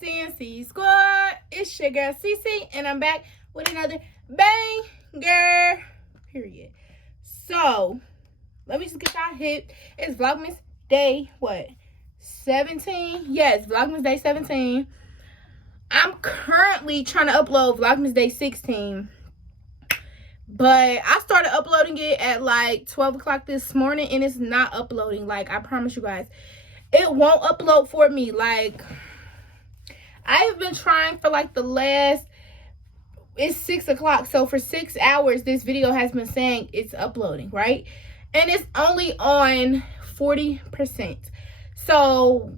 TNC Squad. It's your girl Cece, and I'm back with another banger. Period. So let me just get y'all hip. It's Vlogmas day 17? Yes, Vlogmas day 17. I'm currently trying to upload Vlogmas day 16, but I started uploading it at like 12 o'clock this morning, and it's not uploading. Like, I promise you guys, it won't upload for me. Like, I have been trying for like it's 6 o'clock, so for 6 hours this video has been saying it's uploading, right? And it's only on 40%. So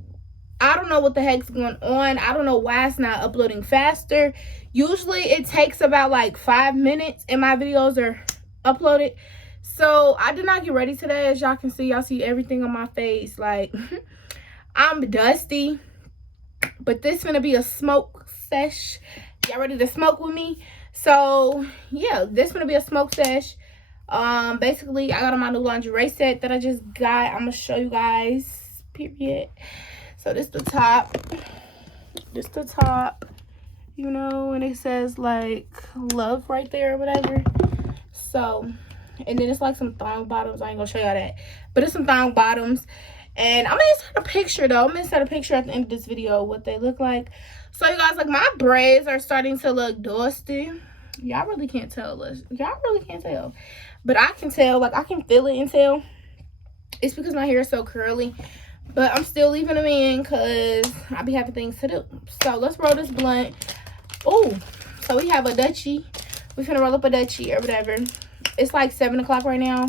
I don't know what the heck's going on. I don't know why it's not uploading faster. Usually it takes about like 5 minutes and my videos are uploaded. So I did not get ready today. As y'all can see, y'all see everything on my face. Like, I'm dusty, but this is gonna be a smoke sesh. Y'all ready to smoke with me? So yeah, this is gonna be a smoke sesh. Basically I got on my new lingerie set that I just got. I'm gonna show you guys. Period. So this the top, you know, and it says like love right there or whatever. So, and then it's like some thong bottoms. I ain't gonna show y'all that, but it's some thong bottoms. And I'm gonna insert a picture though. I'm gonna insert a picture at the end of this video what they look like. So you guys, like, my braids are starting to look dusty. Y'all really can't tell. Y'all really can't tell, but I can tell. Like, I can feel it and tell. It's because my hair is so curly. But I'm still leaving them in because I be having things to do. So let's roll this blunt. Oh, so we have a Dutchie. We're gonna roll up a Dutchie or whatever. It's like 7 o'clock right now.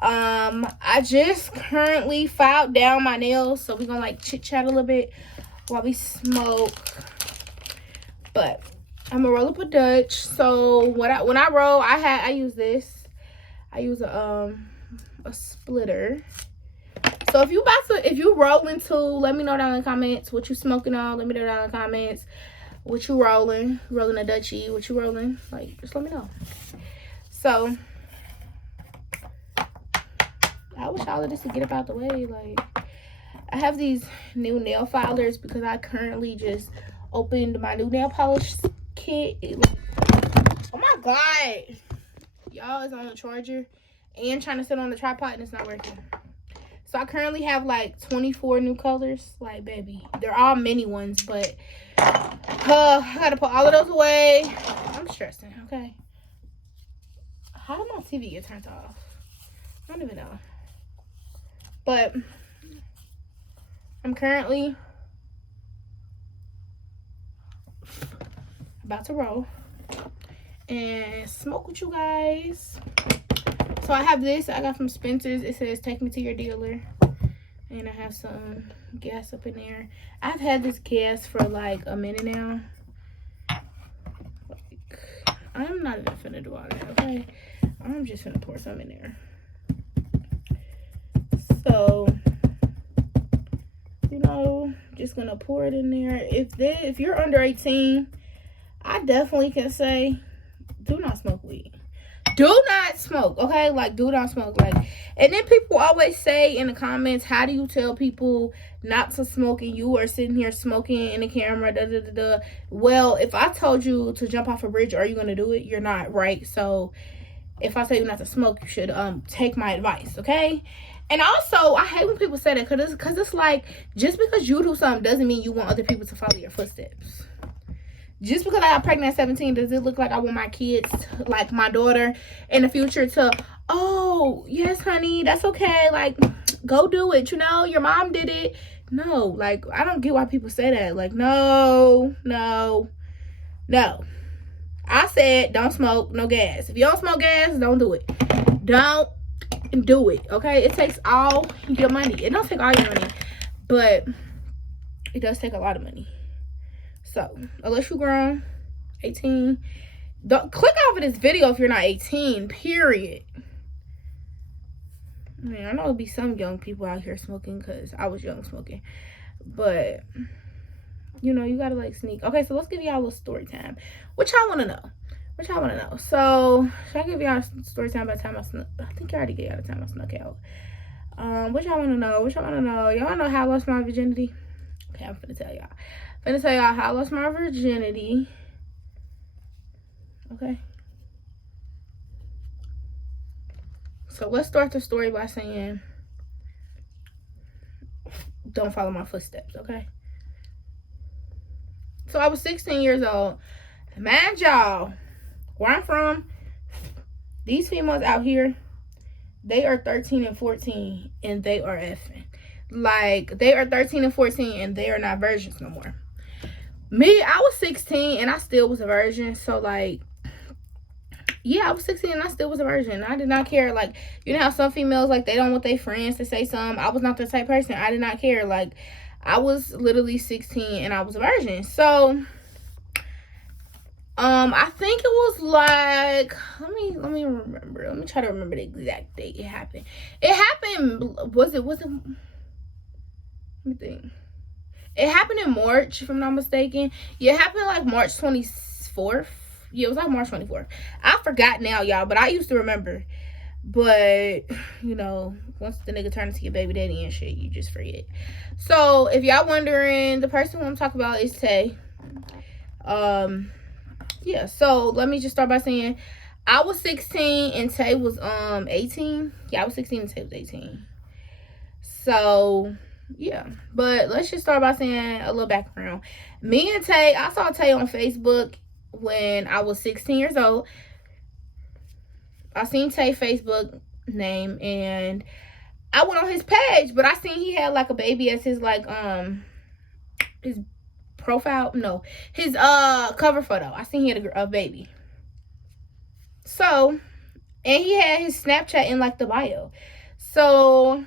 I just currently filed down my nails, so we're gonna like chit chat a little bit while we smoke. But I'm gonna roll up a Dutch. So when I roll, I use this. I use a splitter. So if you rolling too, let me know down in the comments what you smoking on. Let me know down in the comments what you rolling a Dutchie, what you rolling. Like, just let me know. So I wish all of this would get up out the way. Like, I have these new nail filers because I currently just opened my new nail polish kit. Oh my god, y'all, it's on the charger and trying to sit on the tripod and it's not working. So I currently have like 24 new colors. Like, baby, they're all mini ones, but I gotta put all of those away. I'm stressing, okay? How did my TV get turned off? I don't even know. But I'm currently about to roll and smoke with you guys. So I have this. I got from Spencer's. It says take me to your dealer. And I have some gas up in there. I've had this gas for like a minute now. Like, I'm not even finna do all that, okay? I'm just finna pour some in there. So, you know, just gonna pour it in there. If you're under 18, I definitely can say do not smoke weed. Do not smoke, okay? Like, do not smoke. Like, and then people always say in the comments, how do you tell people not to smoke and you are sitting here smoking in the camera, da da da da. Well, if I told you to jump off a bridge, are you gonna do it? You're not, right? So if I tell you not to smoke, you should take my advice, okay? And also, I hate when people say that because it's like, just because you do something doesn't mean you want other people to follow your footsteps. Just because I got pregnant at 17, does it look like I want my kids, like my daughter in the future, to, oh, yes, honey, that's okay. Like, go do it. You know, your mom did it. No, like, I don't get why people say that. Like, no. I said don't smoke, no gas. If you don't smoke gas, don't do it. Don't do it, okay? It takes all your money. It don't take all your money, but it does take a lot of money. So, unless you're grown, 18, don't click off of this video if you're not 18, period. I mean, I know there'll be some young people out here smoking because I was young smoking. But, you know, you gotta, like, sneak. Okay, so let's give y'all a little story time. What y'all want to know? So, should I give y'all a story time by the time I snuck? I think I already gave y'all the time I snuck out. What y'all want to know? Y'all want to know how I lost my virginity? Okay, I'm finna tell y'all. Finna tell y'all how I lost my virginity. Okay. So let's start the story by saying, don't follow my footsteps, okay? So I was 16 years old. Mind y'all, where I'm from, these females out here, they are 13 and 14 and they are effing. Like, they are 13 and 14 and they are not virgins no more. Me, I was 16 and I still was a virgin. So, like, yeah, I was 16 and I still was a virgin. I did not care. Like, you know how some females, like, they don't want their friends to say something. I was not the type of person. I did not care. Like, I was literally 16 and I was a virgin. So, I think it was like, let me remember. Let me try to remember the exact date it happened. It happened, was it, let me think. It happened in March, if I'm not mistaken. Yeah, it happened like March 24th. Yeah, it was like March 24th. I forgot now, y'all, but I used to remember. But, you know, once the nigga turns into your baby daddy and shit, you just forget. So, if y'all wondering, the person who I'm talking about is Tay. Yeah, so let me just start by saying I was 16 and Tay was 18. Yeah, I was 16 and Tay was 18. So, yeah. But let's just start by saying a little background. Me and Tay, I saw Tay on Facebook when I was 16 years old. I seen Tay Facebook name and I went on his page, but I seen he had like a baby as his like his profile, no, his cover photo. I seen he had a baby. So, and he had his Snapchat in like the bio. So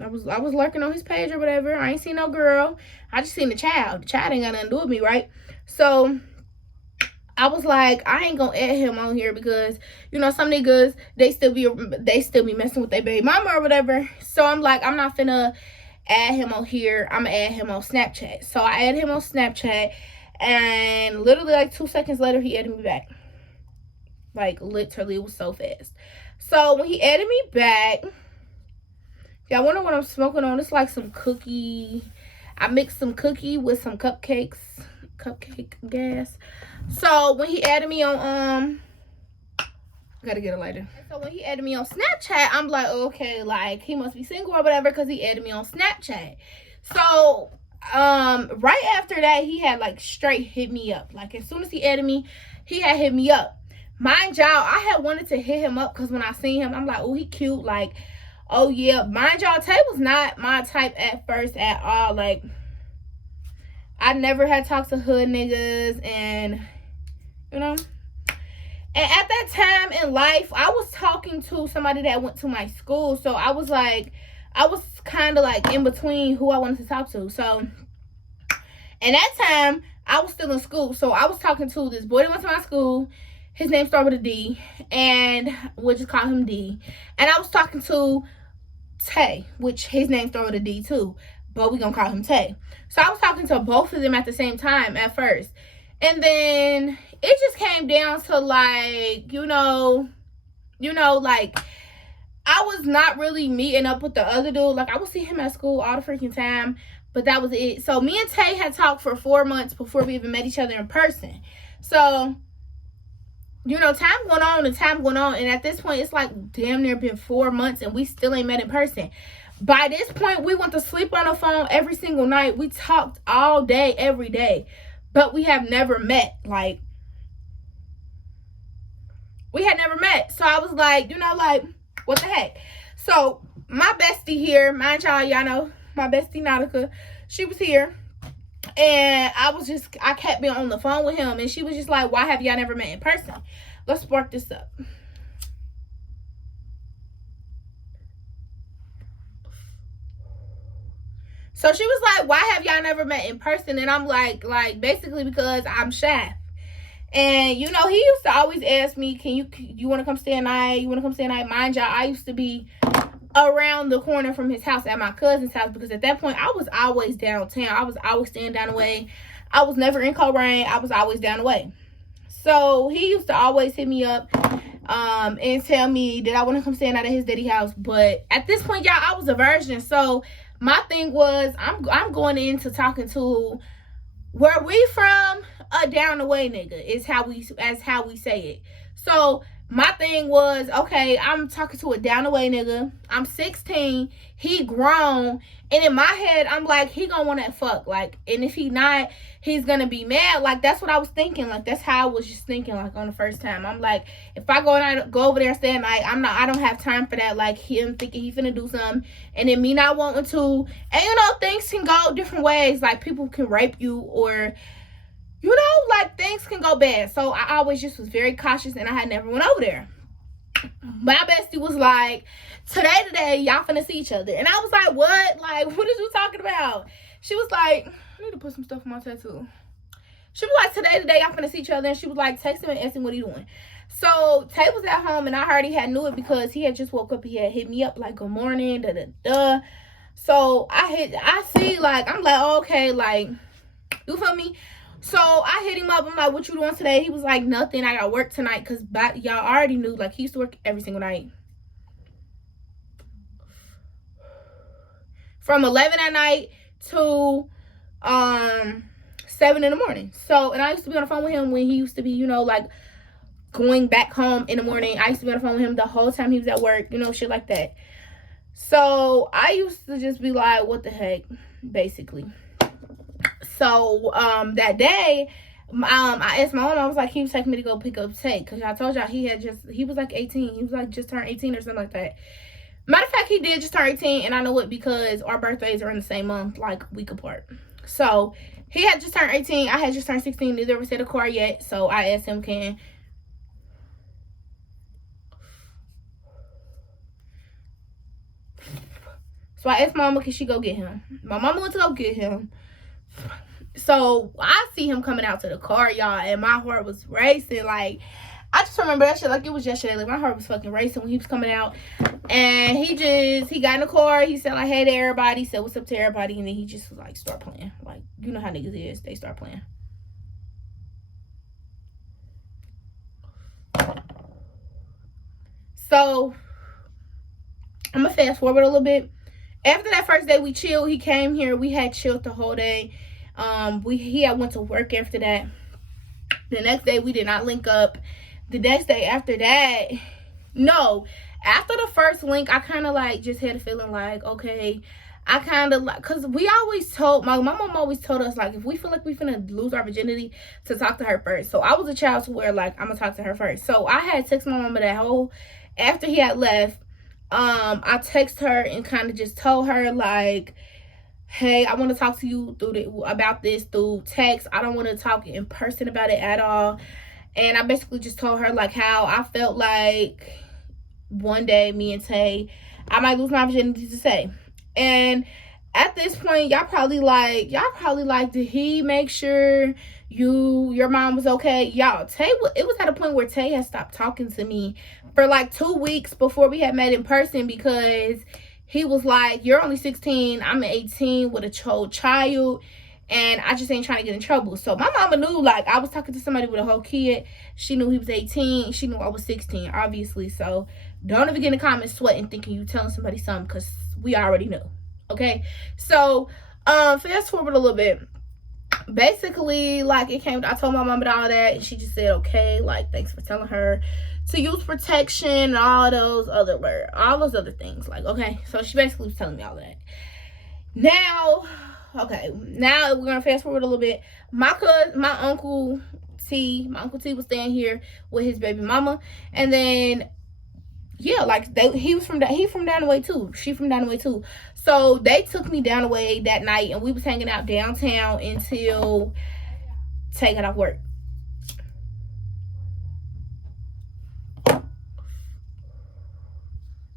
I was lurking on his page or whatever. I ain't seen no girl. I just seen the child. The child ain't got nothing to do with me, right? So I was like, I ain't gonna add him on here because, you know, some niggas, they still be messing with their baby mama or whatever. So I'm like, I'm not finna add him on here. I'm gonna add him on Snapchat. So I added him on Snapchat, and literally like 2 seconds later, he added me back. Like, literally, it was so fast. So when he added me back, y'all wonder what I'm smoking on? It's like some cookie. I mixed some cookie with some cupcake gas. So when he added me on gotta get it later. So when he added me on Snapchat, I'm like, okay, like he must be single or whatever because he added me on Snapchat. So right after that, he had like straight hit me up. Like as soon as he added me, he had hit me up. Mind y'all, I had wanted to hit him up because when I seen him, I'm like, oh, he cute. Like, oh yeah. Mind y'all, Tay was not my type at first at all. Like, I never had talked to hood niggas, and you know. And at that time in life, I was talking to somebody that went to my school. So I was like, I was kind of like in between who I wanted to talk to. So, and that time, I was still in school. So I was talking to this boy that went to my school. His name started with a D. And we'll just call him D. And I was talking to Tay, which his name started with a D too. But we're going to call him Tay. So I was talking to both of them at the same time at first. And then it just came down to like, you know, like I was not really meeting up with the other dude. Like I would see him at school all the freaking time, but that was it. So me and Tay had talked for 4 months before we even met each other in person. So, you know, time went on and time went on. And at this point, it's like damn near been 4 months and we still ain't met in person. By this point, we went to sleep on the phone every single night. We talked all day, every day. But we have never met. Like, we had never met. So I was like, you know, like, what the heck? So my bestie here, mind y'all know, my bestie Nautica, she was here. And I kept being on the phone with him. And she was just like, why have y'all never met in person? Let's spark this up. So she was like, why have y'all never met in person? And I'm like basically because I'm shy. And you know, he used to always ask me, you want to come stay a night? You want to come stay a night? Mind y'all, I used to be around the corner from his house at my cousin's house because at that point I was always downtown. I was always staying down the way. I was never in Coleraine. I was always down the way. So he used to always hit me up and tell me that I want to come stay at his daddy house. But at this point, y'all, I was a virgin. So my thing was I'm going into talking to where we from, a down the way nigga is how we say it. So my thing was, okay, I'm talking to a down the way nigga. I'm 16, he grown, and in my head I'm like, he gonna want that fuck, like, and if he not, he's gonna be mad. Like, that's what I was thinking. Like, that's how I was just thinking, like, on the first time. I'm like, if I go over there and stay at night, I don't have time for that. Like, him thinking he finna do something and then me not wanting to. And you know, things can go different ways. Like, people can rape you, or you know, like, things can go bad. So I always just was very cautious, and I had never went over there. My bestie was like, today, y'all finna see each other. And I was like, what? Like, what is you talking about? She was like, I need to put some stuff on my tattoo. She was like, today, y'all finna see each other. And she was like, text him and ask him what he doing. So Tay was at home, and I already had knew it because he had just woke up. He had hit me up like, good morning, da-da-da. So I see, like, I'm like, oh, okay, like, you feel me? So I hit him up. I'm like, what you doing today? He was like, nothing. I got work tonight. Because y'all already knew, like, he used to work every single night. From 11 at night to 7 in the morning. So, and I used to be on the phone with him when he used to be, you know, like, going back home in the morning. I used to be on the phone with him the whole time he was at work, you know, shit like that. So I used to just be like, what the heck, basically. So that day, I asked my mom, I was like, he was taking me to go pick up Tay, because I told y'all he was like 18. He was like just turned 18 or something like that. Matter of fact, he did just turn 18, and I know it because our birthdays are in the same month, like a week apart. So he had just turned 18. I had just turned 16. Neither of us had a car yet. So I asked him, So I asked Mama, can she go get him? My mama went to go get him. So I see him coming out to the car, y'all, and my heart was racing. Like, I just remember that shit like it was yesterday. Like, my heart was fucking racing when he was coming out. And he got in the car. He said, like, hey to everybody. He said, what's up to everybody? And then he just was like, start playing. Like, you know how niggas is. They start playing. So I'm gonna fast forward a little bit. After that first day we chilled, he came here. We had chilled the whole day. He had went to work after that. The next day we did not link up. The next day after that, no. After the first link, I kind of like just had a feeling like, okay, I kind of like, because we always told, my mom always told us, like, if we feel like we finna lose our virginity, to talk to her first. So I was a child to where, like, I'm gonna talk to her first. So I had text my mama that whole, after he had left, I text her and kind of just told her, like, hey, I want to talk to you about this through text. I don't want to talk in person about it at all. And I basically just told her, like, how I felt like one day me and Tay, I might lose my virginity to Tay. And at this point, y'all probably like, did he make sure your mom was okay? Y'all, it was at a point where Tay had stopped talking to me for like 2 weeks before we had met in person, because he was like, you're only 16, I'm 18 with a whole child, and I just ain't trying to get in trouble. So my mama knew, like, I was talking to somebody with a whole kid. She knew he was 18. She knew I was 16, obviously. So don't ever get in the comments sweating thinking you telling somebody something, because we already knew. Okay? So fast forward a little bit. Basically, like, I told my mom about all that, and she just said, okay, like, thanks for telling her to use protection and all those other things. Like, okay. So she basically was telling me all of that. Now, okay, now we're gonna fast forward a little bit. My uncle T was staying here with his baby mama, and then yeah, like he from down the way too. She from down the way too. So they took me down the way that night, and we was hanging out downtown until Tay got off work.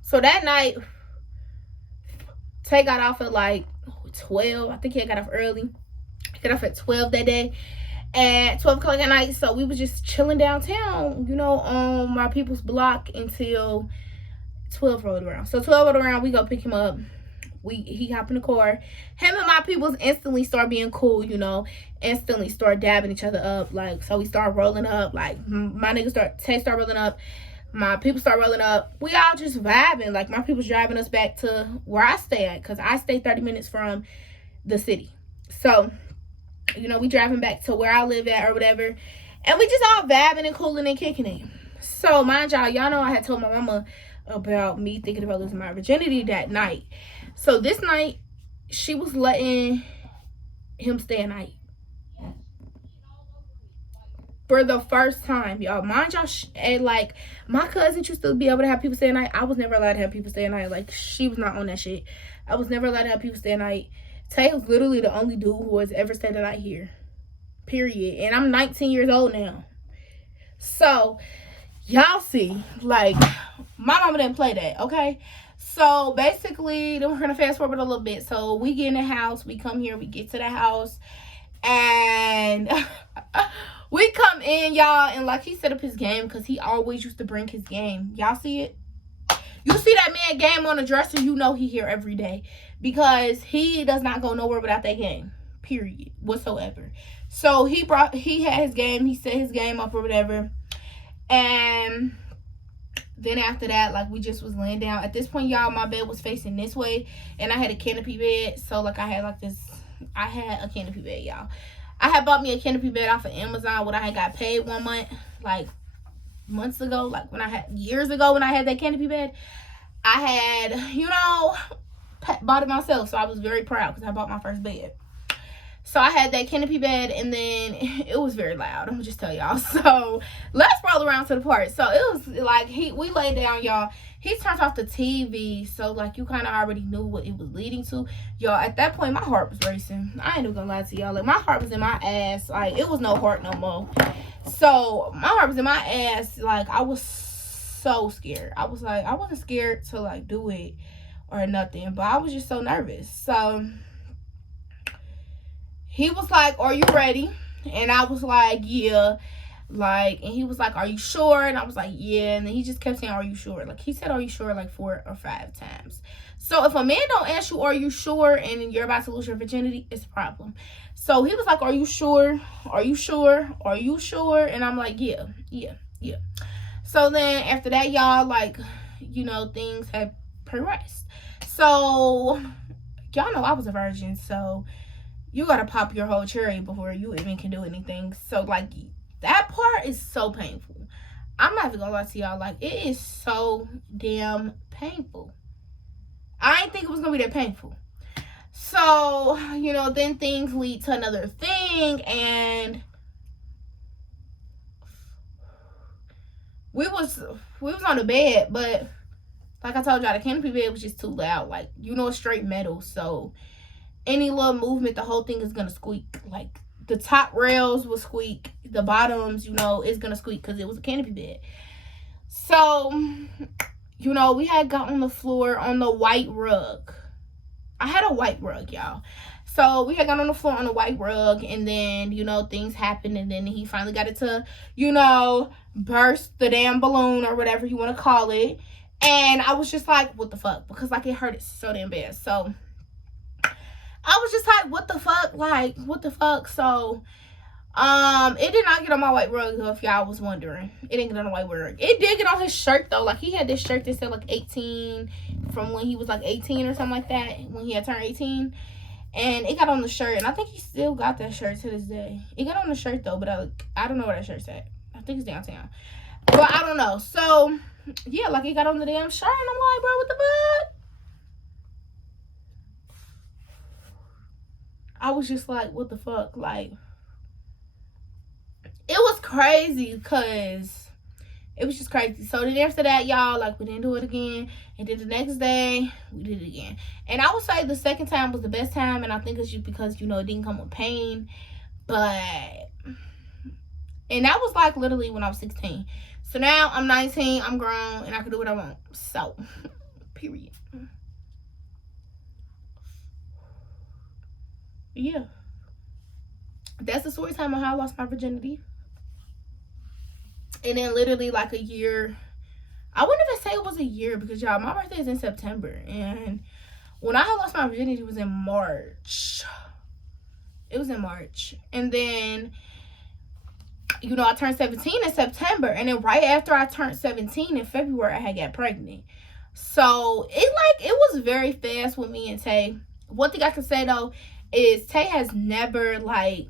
So that night, Tay got off at like 12. I think he got off early. He got off at 12 that day. At 12 o'clock at night. So we was just chilling downtown, you know, on my people's block until 12 rolled around. So 12 rolled around, we go pick him up. He hopped in the car. Him and my peoples instantly start being cool, you know. Instantly start dabbing each other up. Like, so we start rolling up. Like, my niggas Tay start rolling up. My people start rolling up. We all just vibing. Like, my people's driving us back to where I stay at, because I stay 30 minutes from the city. So, you know, we driving back to where I live at or whatever. And we just all vibing and cooling and kicking it. So, mind y'all know I had told my mama about me thinking about losing my virginity that night. So, this night, she was letting him stay a night. For the first time, y'all. Mind y'all, and like, my cousin used to be able to have people stay a night. I was never allowed to have people stay a night. Like, she was not on that shit. I was never allowed to have people stay a night. Tay was literally the only dude who has ever stayed a night here. Period. And I'm 19 years old now. So, y'all see, like, my mama didn't play that, okay? So, basically, then we're going to fast forward a little bit. So, we get in the house. We come here. We get to the house. And we come in, y'all, and like, he set up his game because he always used to bring his game. Y'all see it? You see that man game on the dresser, you know he here every day, because he does not go nowhere without that game, period, whatsoever. So he had his game, he set his game up or whatever, and then after that, like, we just was laying down. At this point, y'all, my bed was facing this way, and I had a canopy bed. So, like, I had a canopy bed, y'all. I had bought me a canopy bed off of Amazon when I had got paid 1 month, like, months ago, like, years ago when I had that canopy bed. I had, you know, bought it myself, so I was very proud because I bought my first bed. So I had that canopy bed, and then it was very loud. I'm gonna just tell y'all. So let's roll around to the part. So it was like we laid down, y'all. He turned off the TV, so like you kind of already knew what it was leading to, y'all. At that point, my heart was racing. I ain't even gonna lie to y'all. Like, my heart was in my ass. Like, it was no heart no more. So my heart was in my ass. Like, I was so scared. I was like, I wasn't scared to like do it or nothing, but I was just so nervous. So he was like, "Are you ready?" And I was like, "Yeah." Like, and he was like, "Are you sure?" And I was like, "Yeah." And then he just kept saying, "Are you sure?" Like, he said, "Are you sure?" like 4 or 5 times. So if a man don't ask you, "Are you sure?" and you're about to lose your virginity, it's a problem. So he was like, "Are you sure? Are you sure? Are you sure?" And I'm like, yeah. So then after that, y'all, like, you know, things had progressed. So y'all know I was a virgin, so you gotta pop your whole cherry before you even can do anything. So, like, that part is so painful. I'm not even gonna lie to y'all. Like, it is so damn painful. I didn't think it was gonna be that painful. So, you know, then things lead to another thing, and we was on the bed, but like I told y'all, the canopy bed was just too loud. Like, you know, it's straight metal, so any little movement, the whole thing is gonna squeak. Like, the top rails will squeak, the bottoms, you know, is gonna squeak because it was a canopy bed. So, you know, we had got on the floor on the white rug. I had a white rug, y'all. So we had got on the floor on a white rug, and then, you know, things happened, and then he finally got it to, you know, burst the damn balloon or whatever you want to call it. And I was just like, what the fuck? Because, like, it hurted so damn bad. So I was just like, what the fuck? Like, what the fuck? So, it did not get on my white rug, though, if y'all was wondering. It didn't get on the white rug. It did get on his shirt, though. Like, he had this shirt that said, like, 18 from when he was, like, 18 or something like that, when he had turned 18. And it got on the shirt, and I think he still got that shirt to this day. It got on the shirt, though, but I don't know where that shirt's at. I think it's downtown. But I don't know. So, yeah, like, it got on the damn shirt, and I'm like, bro, what the fuck? I was just like, what the fuck? Like, it was crazy, because it was just crazy. So then after that, y'all, like, we didn't do it again. And then the next day, we did it again. And I would say the second time was the best time. And I think it's just because, you know, it didn't come with pain. But, and that was like literally when I was 16. So now I'm 19, I'm grown, and I can do what I want. So, period. Yeah. That's the story time on how I lost my virginity. And then literally like a year, I wouldn't even say it was a year, because y'all, my birthday is in September, and when I had lost my virginity, it was in March. It was in March. And then you know, I turned 17 in September, and then right after I turned 17 in February, I had got pregnant. So it was very fast with me and Tay. One thing I can say though is Tay has never, like,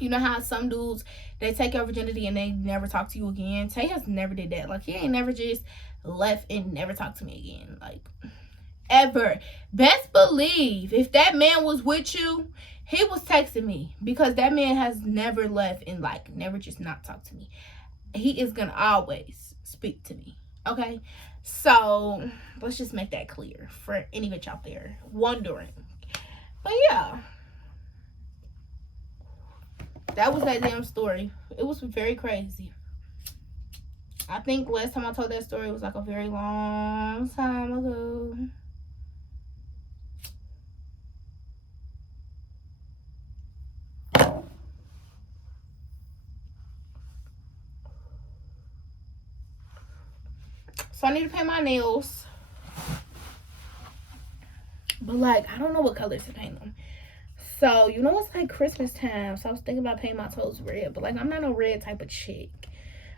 you know how some dudes, they take your virginity and they never talk to you again. Tay has never did that. Like, he ain't never just left and never talked to me again, like, ever. Best believe if that man was with you, he was texting me, because that man has never left and, like, never just not talked to me. He is gonna always speak to me, okay? So let's just make that clear for any bitch out there wondering. But yeah, that was that damn story. It was very crazy. I think last time I told that story was like a very long time ago. So I need to paint my nails. But, like, I don't know what colors to paint them. So, you know, it's like Christmas time. So I was thinking about painting my toes red. But, like, I'm not a red type of chick.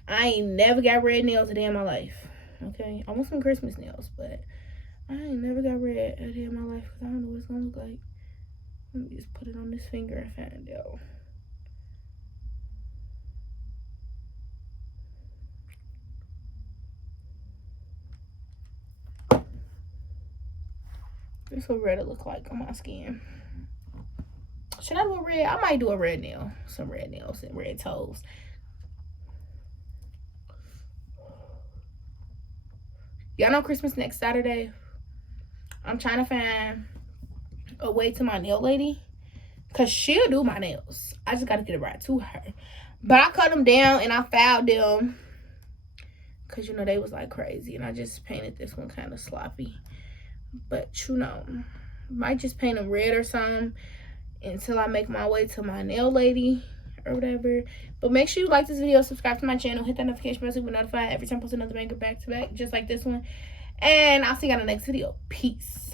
I ain't never got red nails a day in my life. Okay? I want some Christmas nails, but I ain't never got red a day in my life, because I don't know what it's going to look like. Let me just put it on this finger and find out. This is what red it look like on my skin. Should I do a red? I might do a red nail. Some red nails and red toes. Y'all know Christmas next Saturday. I'm trying to find a way to my nail lady, because she'll do my nails. I just got to get it right to her. But I cut them down and I filed them, because, you know, they was like crazy. And I just painted this one kind of sloppy. But, you know, might just paint them red or something until I make my way to my nail lady or whatever. But make sure you like this video, subscribe to my channel, hit that notification bell so you be notified every time I post another banger back to back, just like this one. And I'll see you on the next video. Peace.